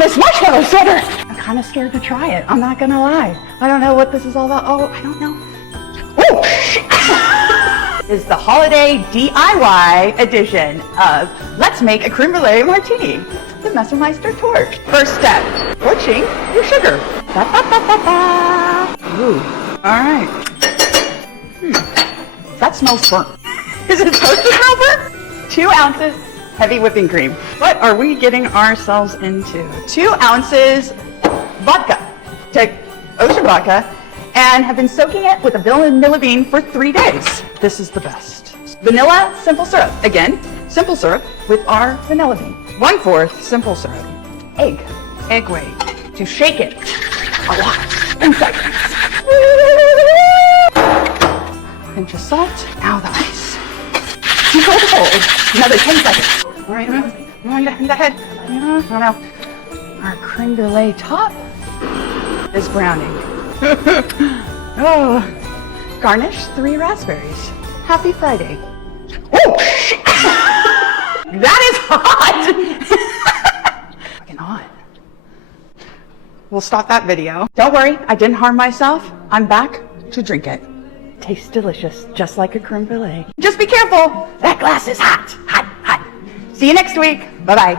this marshmallow sweater. I'm kind of scared to try it. I'm not going to lie. I don't know what this is all about. Oh, I don't know. Oh, is the holiday DIY edition of Let's Make a Creme Brulee Martini, the Messermeister Torch. First step, torching your sugar. Ba, ba, ba, ba, ba. Ooh, all right. That smells burnt. Is it supposed to smell burnt? 2 ounces heavy whipping cream. What are we getting ourselves into? 2 ounces vodka. Take ocean vodka and have been soaking it with a vanilla bean for 3 days. This is the best. Vanilla simple syrup. Again, simple syrup with our vanilla bean. 1/4 simple syrup. Egg white. To shake it a lot in seconds. Pinch of salt. Now the ice. Keep it cold. Another 10 seconds. All right, in the head. Oh no. Our creme brulee top is browning. Oh. Garnish 3 raspberries. Happy Friday. Oh, shit. That is hot. Fucking hot. We'll stop that video. Don't worry, I didn't harm myself. I'm back to drink it. Tastes delicious, just like a creme brulee. Just be careful. That glass is hot, hot, hot. See you next week. Bye-bye.